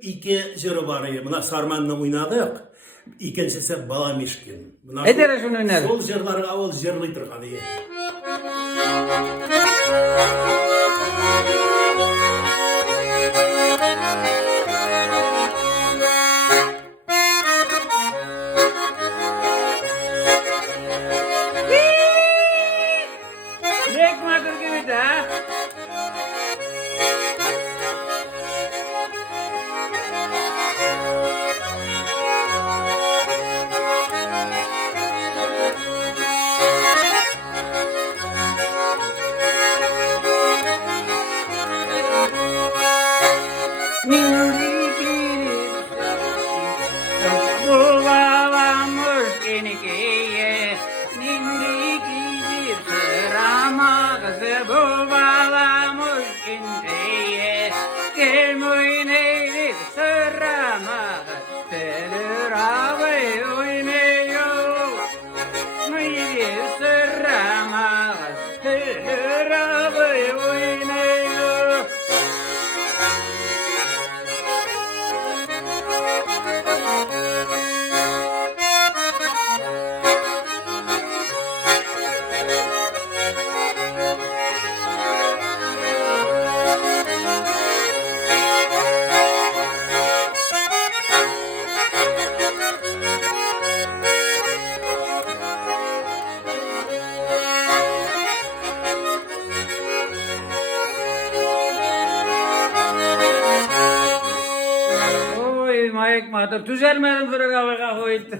İki jırı var ya, buna Sarman'la oynadık. İkincisi Balamışkin. Edere şunu oynadık. Sol jırları avul jırlı turganı. Rekmadır gibi de. Oy, Mike Madır, düzelmedim, fırık alığa koydu.